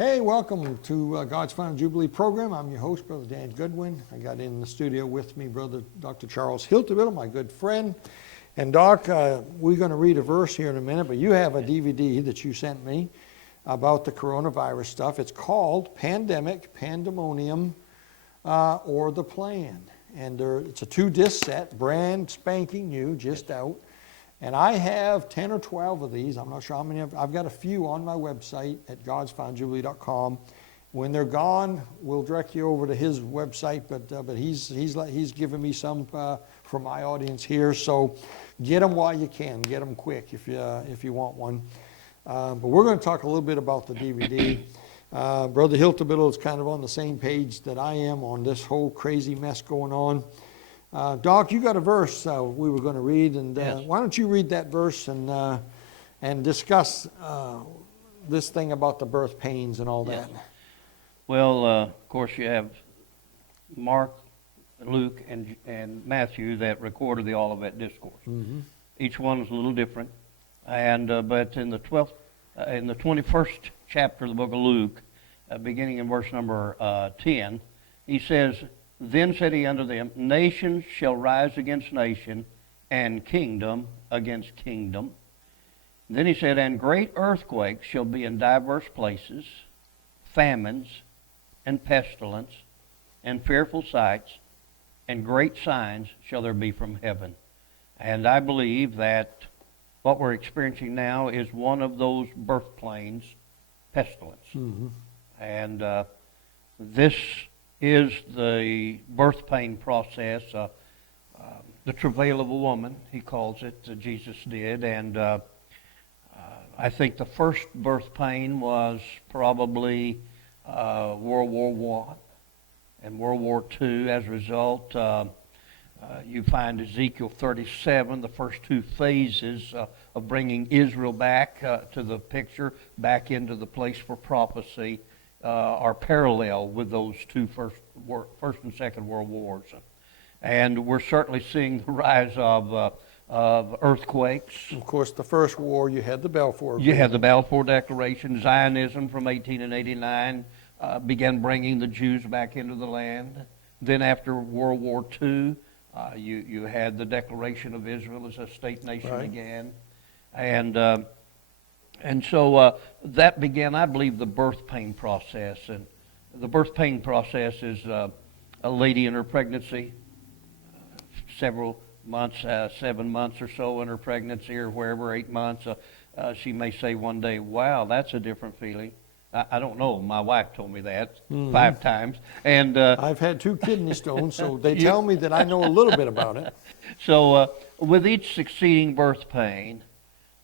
Hey, welcome to God's Final Jubilee program. I'm your host, Brother Dan Goodwin. I got in the studio with me Brother Dr. Charles Hiltibidal, my good friend. And Doc, we're going to read a verse here in a minute, but you have a DVD that you sent me about the coronavirus stuff. It's called Pandemic, Pandemonium, or The Plan. And it's a 2-disc set, brand spanking new, just out. And I have 10 or 12 of these. I'm not sure how many. I've got a few on my website at godsfinaljubilee.com. When they're gone, we'll direct you over to his website. But he's given me some for my audience here. So get them while you can. Get them quick if you want one. But we're going to talk a little bit about the DVD. Brother Hiltibidal is kind of on the same page that I am on this whole crazy mess going on. Doc, you got a verse we were going to read, and Yes. Why don't you read that verse and discuss this thing about the birth pains and all that? Well, of course, you have Mark, Luke, and Matthew that recorded the Olivet Discourse. Mm-hmm. Each one is a little different, and but in the 21st chapter of the book of Luke, beginning in verse number 10, he says, "Then said he unto them, Nation shall rise against nation, and kingdom against kingdom. Then he said, And great earthquakes shall be in divers places, famines, and pestilence, and fearful sights, and great signs shall there be from heaven." And I believe that what we're experiencing now is one of those birth pains, pestilence. Mm-hmm. And this is the birth pain process, the travail of a woman, he calls it, Jesus did. And I think the first birth pain was probably World War I and World War II. As a result, you find Ezekiel 37, the first two phases of bringing Israel back to the picture, back into the place for prophecy, are parallel with those two first and second world wars. And we're certainly seeing the rise of earthquakes. Of course, the first war, you had the Balfour Agreement. You had the Balfour Declaration. Zionism from 1889 began bringing the Jews back into the land. Then after World War II, you had the Declaration of Israel as a state nation Right. again. And so that began, I believe, the birth pain process. And the birth pain process is a lady in her pregnancy, several months, 7 months or so in her pregnancy, or wherever, 8 months. She may say one day, "Wow, that's a different feeling." I don't know. My wife told me that 5 times. And I've had 2 kidney stones, so they tell me that I know a little bit about it. So with each succeeding birth pain,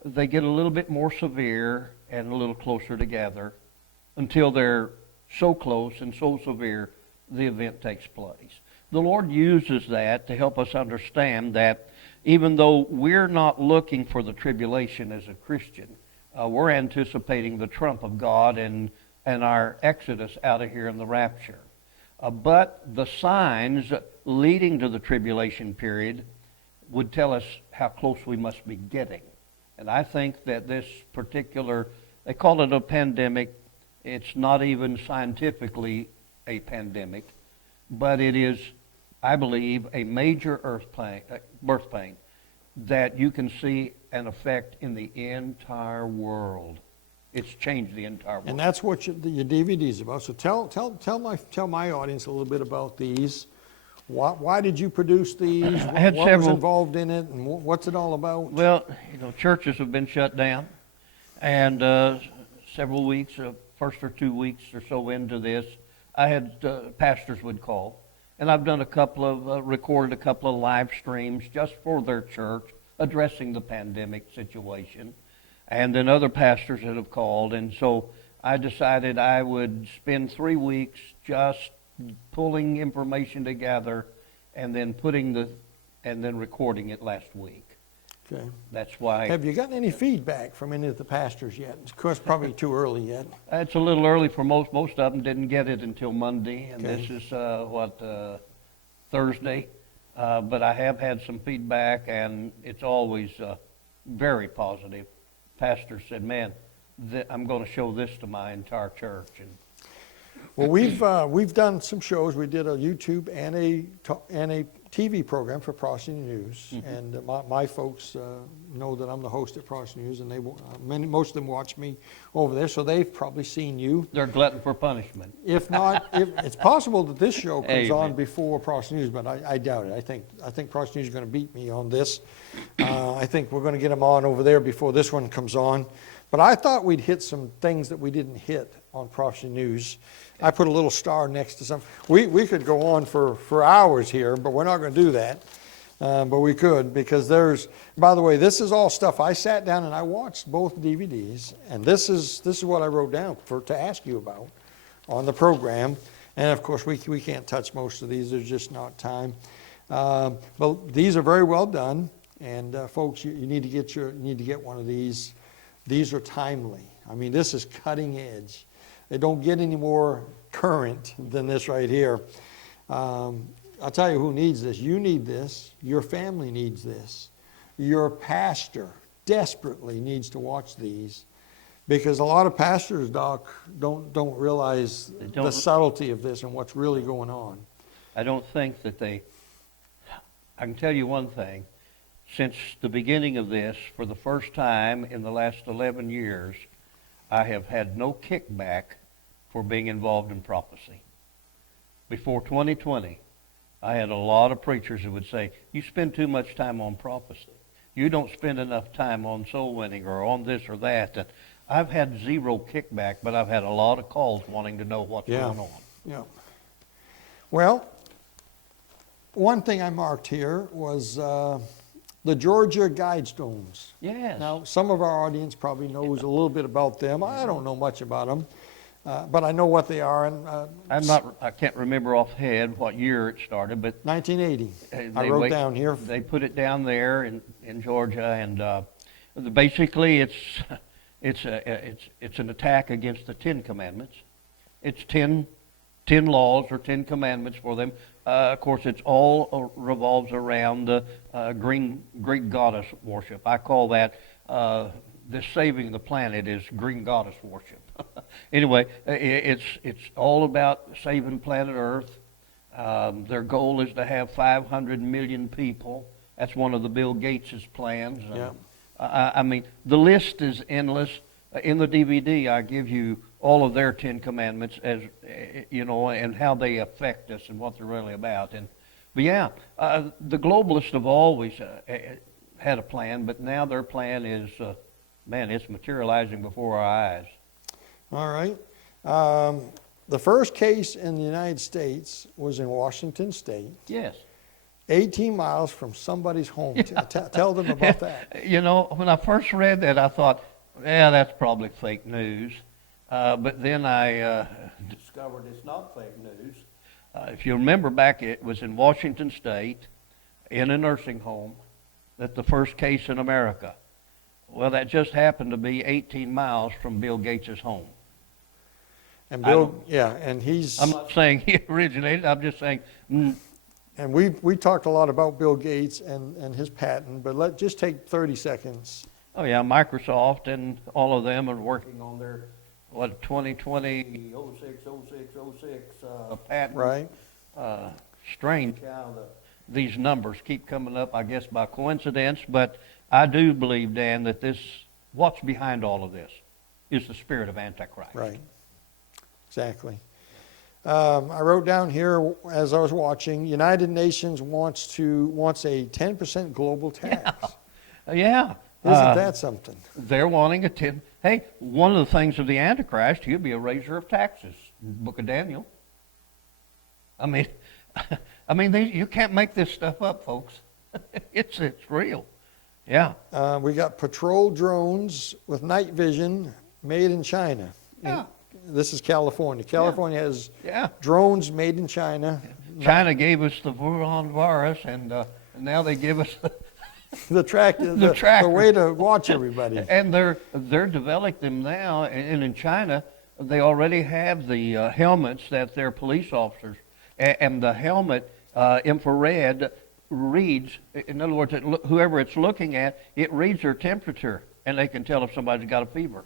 they get a little bit more severe and a little closer together until they're so close and so severe the event takes place. The Lord uses that to help us understand that even though we're not looking for the tribulation as a Christian, we're anticipating the trump of God and our exodus out of here in the rapture. But the signs leading to the tribulation period would tell us how close we must be getting. And I think that this particular, they call it a pandemic. It's not even scientifically a pandemic, but it is, I believe, a major birth pain that you can see an effect in the entire world. It's changed the entire world. And that's what your DVD is about. So tell my audience a little bit about these. Why did you produce these? I had what several. was involved in it, and what's it all about? Well, churches have been shut down, and several weeks, first or 2 weeks or so into this, I had pastors would call, and I've done recorded a couple of live streams just for their church addressing the pandemic situation, and then other pastors that have called, and so I decided I would spend 3 weeks just pulling information together and then recording it last week. Okay. That's why. Have you gotten any feedback from any of the pastors yet? Of course, probably too early yet. It's a little early for most. Most of them didn't get it until Monday, and Okay. this is Thursday. But I have had some feedback, and it's always very positive. Pastor said, "Man, I'm going to show this to my entire church. And Well, we've done some shows. We did a YouTube and a TV program for Prosty News, and my folks know that I'm the host at Prosty News, and most of them watch me over there, so they've probably seen you. they're glutton for punishment. If not, it's possible that this show comes on Amen. before Prosty News, but I doubt it. I think Prosty News is going to beat me on this. I think we're going to get them on over there before this one comes on. But I thought we'd hit some things that we didn't hit on Prosty News. I put a little star next to some. We could go on for hours here, but we're not going to do that. But we could, because by the way, this is all stuff I sat down and I watched both DVDs, and this is what I wrote down to ask you about on the program. And of course, we can't touch most of these. There's just not time. But these are very well done, and folks, you need to get one of these. These are timely. I mean, this is cutting edge. They don't get any more current than this right here. I'll tell you who needs this. You need this. Your family needs this. Your pastor desperately needs to watch these, because a lot of pastors, Doc, don't realize the subtlety of this and what's really going on. I don't think that I can tell you one thing. Since the beginning of this, for the first time in the last 11 years, I have had no kickback for being involved in prophecy. Before 2020, I had a lot of preachers who would say, you spend too much time on prophecy. You don't spend enough time on soul winning or on this or that. And I've had zero kickback, but I've had a lot of calls wanting to know what's going on. Yeah. Well, one thing I marked here was the Georgia Guidestones. Yes. Now, some of our audience probably knows a little bit about them. I don't know much about them, but I know what they are. And I can't remember offhand what year it started, but 1980. I wrote down here. They put it down there in Georgia, and basically it's an attack against the 10 Commandments. It's 10 laws or 10 commandments for them. Of course, it's all revolves around the Greek goddess worship. I call that this saving the planet is green goddess worship. Anyway, it's all about saving planet Earth. Their goal is to have 500 million people. That's one of the Bill Gates' plans. Yeah. I mean, the list is endless. In the DVD, I give you all of their 10 commandments, as you know, and how they affect us and what they're really about. But yeah, the globalists have always had a plan, but now their plan is, it's materializing before our eyes. All right. The first case in the United States was in Washington State. Yes. 18 miles from somebody's home. Tell them about that. You know, when I first read that, I thought, yeah, that's probably fake news. But then I discovered it's not fake news. If you remember back, it was in Washington State, in a nursing home, that the first case in America. Well, that just happened to be 18 miles from Bill Gates' home. And Bill, and he's... I'm not saying he originated, I'm just saying... And we talked a lot about Bill Gates and his patent, but just take 30 seconds. Oh yeah, Microsoft and all of them are working on their 2020 06 patent. Right. Strange how these numbers keep coming up, I guess by coincidence, but I do believe, Dan, that what's behind all of this is the spirit of Antichrist. Right. Exactly. I wrote down here as I was watching, United Nations wants a 10% global tax. Yeah. Isn't that something? They're wanting a 10. Hey, one of the things of the Antichrist, he'll be a raiser of taxes. Book of Daniel. I mean, you can't make this stuff up, folks. It's real. Yeah. We got patrol drones with night vision made in China. Yeah. This is California. California has drones made in China. China gave us the Wuhan virus, and now they give us the tracker, the way to watch everybody. And they're developing them now. And in China, they already have the helmets that their police officers, and the helmet infrared reads. In other words, whoever it's looking at, it reads their temperature, and they can tell if somebody's got a fever.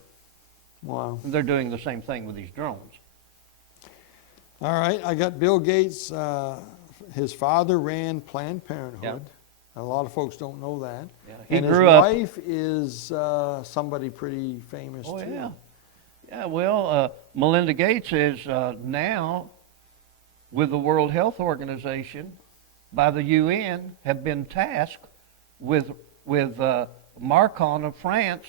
Wow. They're doing the same thing with these drones. All right, I got Bill Gates. His father ran Planned Parenthood. A lot of folks don't know that. Yeah, And his wife is somebody pretty famous too. Yeah. Yeah, well, Melinda Gates is now with the World Health Organization by the UN have been tasked with Macron of France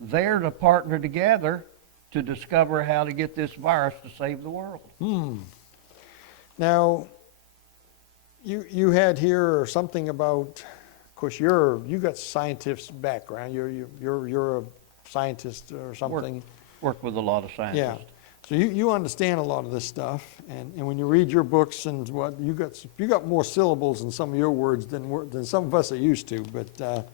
there to partner together to discover how to get this virus to save the world. Now, you had here something about, of course, you got scientist's background. You're a scientist or something. Work with a lot of scientists. Yeah. So you understand a lot of this stuff, and when you read your books and what you got more syllables in some of your words than some of us are used to. But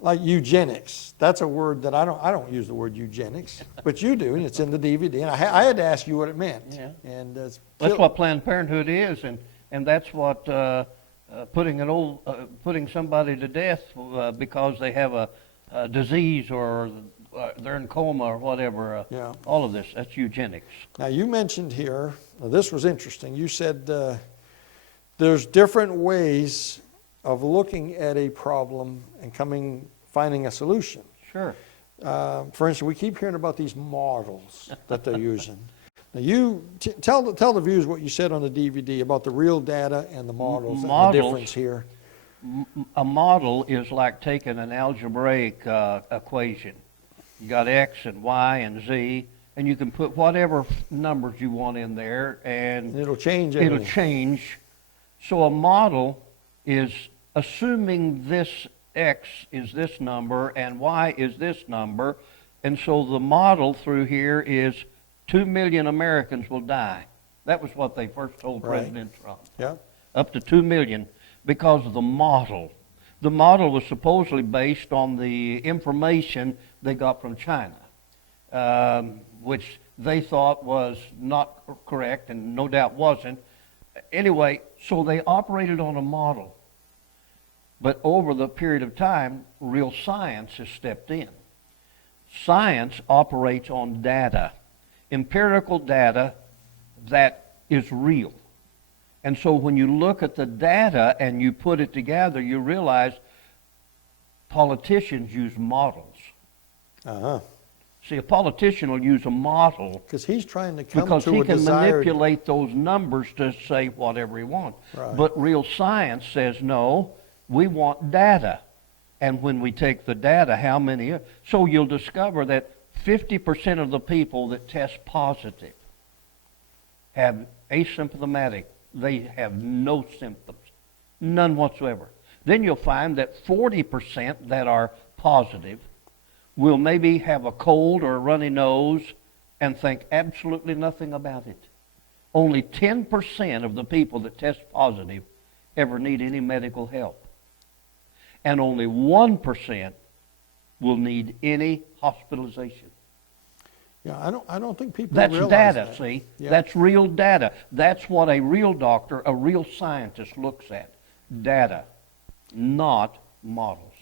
like eugenics, that's a word that I don't use the word eugenics, but you do, and it's in the DVD. And I had to ask you what it meant. Yeah. And that's what Planned Parenthood is, and that's what putting somebody to death because they have a disease or they're in coma or whatever. Yeah. All of this, that's eugenics. Now you mentioned here, this was interesting. You said there's different ways of looking at a problem and finding a solution. Sure. For instance, we keep hearing about these models that they're using. Now you tell the viewers what you said on the DVD about the real data and the models and the difference here. A model is like taking an algebraic equation. You got X and Y and Z, and you can put whatever numbers you want in there, and it'll change. It'll change. So a model is assuming this X is this number and Y is this number, and so the model through here is 2 million Americans will die. That was what they first told President Trump. Yeah. Up to 2 million because of the model. The model was supposedly based on the information they got from China, which they thought was not correct and no doubt wasn't. Anyway, so they operated on a model. But over the period of time, real science has stepped in. Science operates on data, empirical data that is real. And so when you look at the data and you put it together, you realize politicians use models. Uh-huh. See, a politician will use a model because he's trying to come because to he a can desired... manipulate those numbers to say whatever he wants. Right. But real science says, no, we want data. And when we take the data, how many? So you'll discover that 50% of the people that test positive have asymptomatic. They have no symptoms, none whatsoever. Then you'll find that 40% that are positive will maybe have a cold or a runny nose and think absolutely nothing about it. Only 10% of the people that test positive ever need any medical help. And only 1% will need any hospitalization. Yeah, I don't think people That's realize data, that. see? Yeah. That's real data. That's what a real doctor, a real scientist looks at. Data, not models.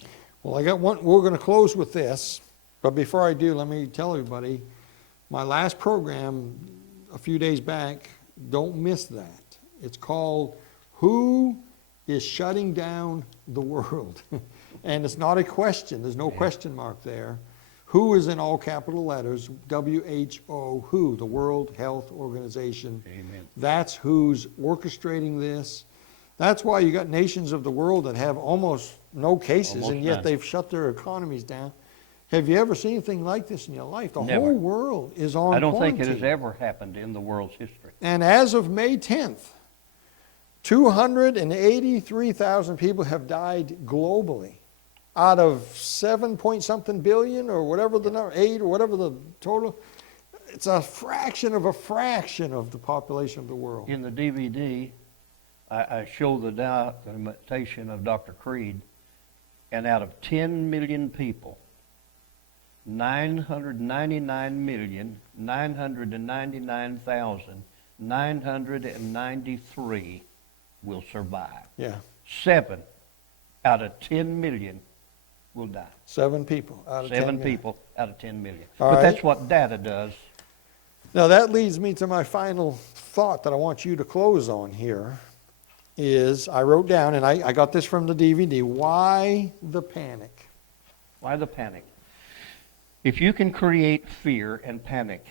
Well, I got one. We're going to close with this, but before I do, let me tell everybody, my last program a few days back, don't miss that. It's called Who is Shutting Down the World? And it's not a question. There's no question mark there. WHO is in all capital letters, WHO, WHO, the World Health Organization. Amen. That's who's orchestrating this. That's why you got nations of the world that have almost no cases, Almost and yet none. they've shut their economies down. Have you ever seen anything like this in your life? The Never. whole world is on I don't quarantine. think it has ever happened in the world's history. And as of May 10th, 283,000 people have died globally out of 7 point something billion or whatever the number, 8 or whatever the total. It's a fraction of the population of the world. In the DVD, I show the documentation of Dr. Creed, and out of 10 million people, will die. 7 people out of 10 7 million. people out of 10 million. All But right. that's what data does. Now that leads me to my final thought that I want you to close on here is I wrote down, and I got this from the DVD, why the panic? Why the panic? If you can create fear and panic,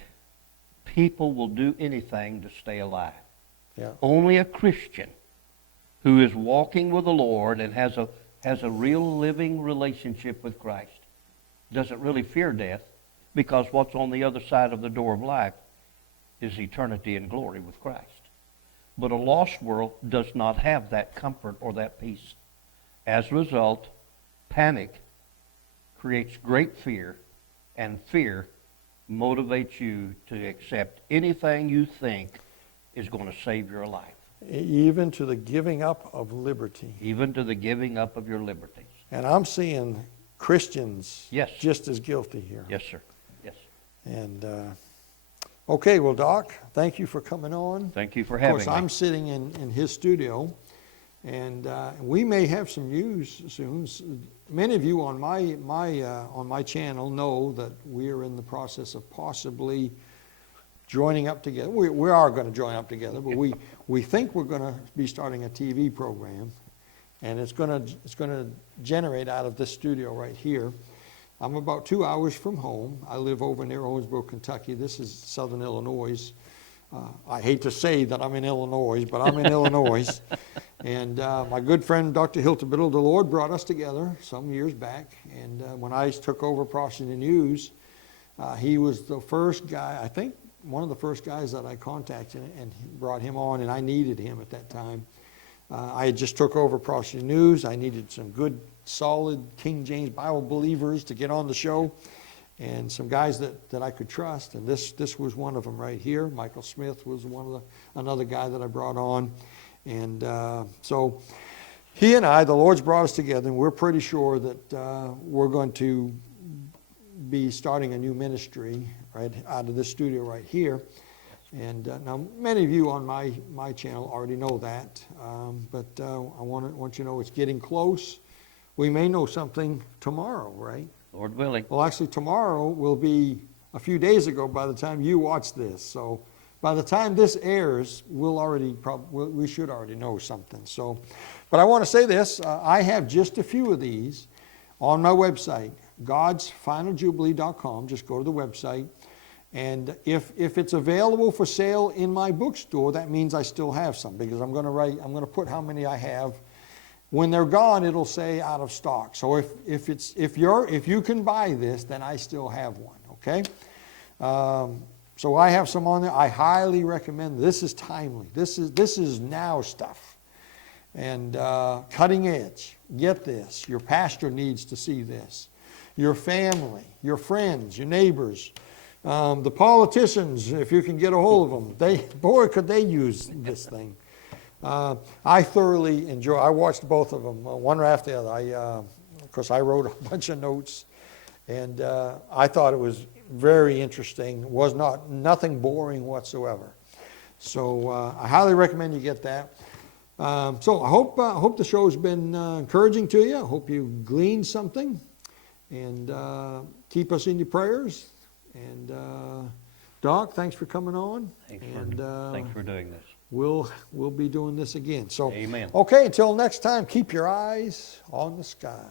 people will do anything to stay alive. Yeah. Only a Christian who is walking with the Lord and has a real living relationship with Christ doesn't really fear death, because what's on the other side of the door of life is eternity and glory with Christ. But a lost world does not have that comfort or that peace. As a result, panic creates great fear, and fear motivates you to accept anything you think is going to save your life, Even to the giving up of liberty. even to the giving up of your liberties. And I'm seeing Christians Yes. just as guilty here. Yes, sir. Yes. And okay, well, Doc, thank you for coming on. Thank you for Of having course, me. I'm sitting in his studio, and we may have some news soon. Many of you on my channel know that we are in the process of possibly joining up together. We are going to join up together, but we think we're going to be starting a TV program, and it's going to generate out of this studio right here. I'm about 2 hours from home. I live over near Owensboro, Kentucky. This is southern Illinois. I hate to say that I'm in Illinois, but I'm in Illinois. And my good friend, Dr. Hiltibidal, the Lord brought us together some years back. And when I took over Prosperity News, he was the first guy, I think one of the first guys that I contacted and brought him on, and I needed him at that time. I had just took over Prosperity News. I needed some good, solid King James Bible believers to get on the show, and some guys that I could trust. And this was one of them right here. Michael Smith was another guy that I brought on. And so he and I, the Lord's brought us together, and we're pretty sure that we're going to be starting a new ministry right out of this studio right here. And now many of you on my channel already know that, but I want you to know it's getting close. We may know something tomorrow, right? Lord willing. Well, actually, tomorrow will be a few days ago by the time you watch this. So by the time this airs, we should already know something. So, but I want to say this. I have just a few of these on my website, godsfinaljubilee.com. Just go to the website. And if it's available for sale in my bookstore, that means I still have some, because I'm going to put how many I have. When they're gone, it'll say out of stock. So if you can buy this, then I still have one. Okay. So I have some on there. I highly recommend. This is timely. This is now stuff, and cutting edge. Get this. Your pastor needs to see this. Your family, your friends, your neighbors. The politicians, if you can get a hold of them, could they use this thing. I thoroughly enjoy. I watched both of them, one right after the other. Of course, I wrote a bunch of notes, and I thought it was very interesting. Was nothing boring whatsoever. So I highly recommend you get that. So I hope the show has been encouraging to you. I hope you gleaned something, and keep us in your prayers. And Doc, thanks for coming on. Thanks for doing this. We'll be doing this again. So, Amen. Okay, until next time, keep your eyes on the sky.